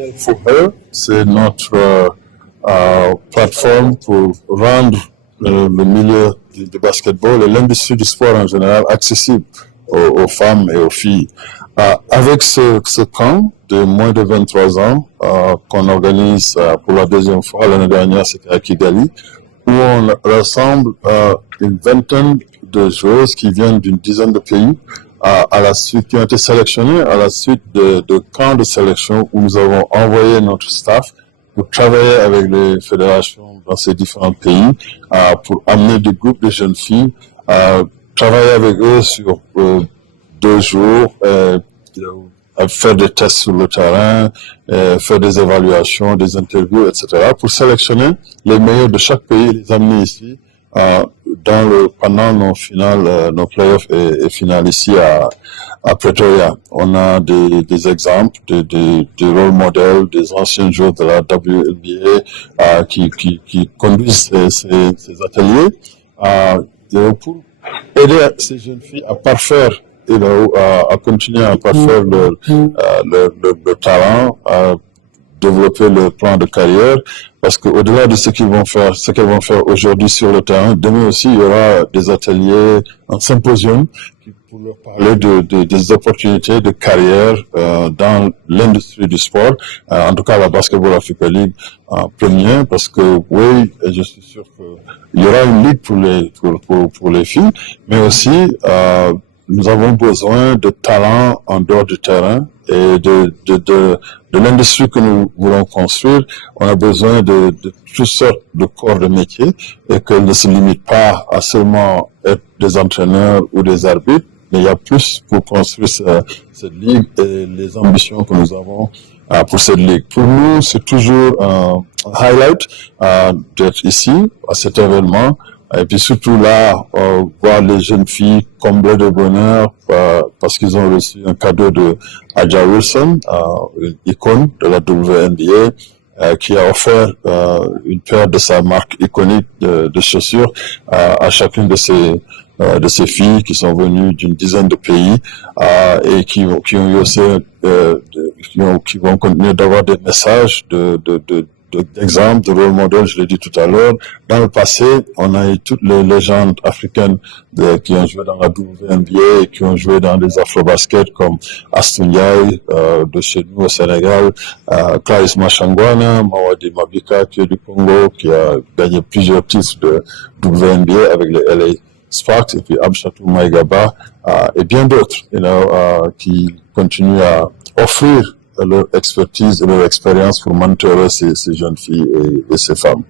Playing for Her, c'est notre plateforme pour rendre le milieu du basketball et l'industrie du sport en général accessible aux femmes et aux filles. Avec ce camp de moins de 23 ans qu'on organise pour la deuxième fois, l'année dernière c'était à Kigali, où on rassemble une vingtaine de joueuses qui viennent d'une dizaine de pays qui ont été sélectionnés à la suite de camps de sélection où nous avons envoyé notre staff pour travailler avec les fédérations dans ces différents pays, pour amener des groupes de jeunes filles, travailler avec eux sur 2 jours, faire des tests sur le terrain, faire des évaluations, des interviews, etc., pour sélectionner les meilleurs de chaque pays et les amener ici pendant nos finales, nos playoffs et finales ici à Pretoria. On a des exemples, des rôle modèles, des anciens joueurs de la WNBA qui conduisent ces ateliers pour aider ces jeunes filles à parfaire, à continuer à parfaire leur talent, à développer le plan de carrière, parce qu'au-delà de ce qu'elles vont faire aujourd'hui sur le terrain, demain aussi il y aura des ateliers, un symposium pour leur parler des opportunités de carrière dans l'industrie du sport, en tout cas la Basketball Africa League premier, parce que oui, je suis sûr qu'il y aura une ligue pour les filles, mais aussi nous avons besoin de talents en dehors du terrain et de l'industrie que nous voulons construire. On a besoin de toutes sortes de corps de métier et qu'elle ne se limite pas à seulement être des entraîneurs ou des arbitres, mais il y a plus pour construire cette ligue et les ambitions que nous avons pour cette ligue. Pour nous, c'est toujours un highlight d'être ici à cet événement. Et puis surtout là, voir les jeunes filles comblées de bonheur parce qu'ils ont reçu un cadeau de Aja Wilson, une icône de la WNBA, qui a offert une paire de sa marque iconique de chaussures à chacune de ces filles qui sont venues d'une dizaine de pays et qui ont eu aussi qui vont continuer d'avoir des messages d'exemples, de rôle modèles, je l'ai dit tout à l'heure. Dans le passé, on a eu toutes les légendes africaines qui ont joué dans la WNBA et qui ont joué dans les afro-baskets comme Astou Ndiaye de chez nous au Sénégal, Clarisse Mashangwana, Mawadi Mabika qui est du Congo, qui a gagné plusieurs titres de WNBA avec les LA Sparks, et puis Amsatou Maïgaba et bien d'autres qui continuent à offrir leur expertise et leur expérience pour mentorer ces jeunes filles et ces femmes.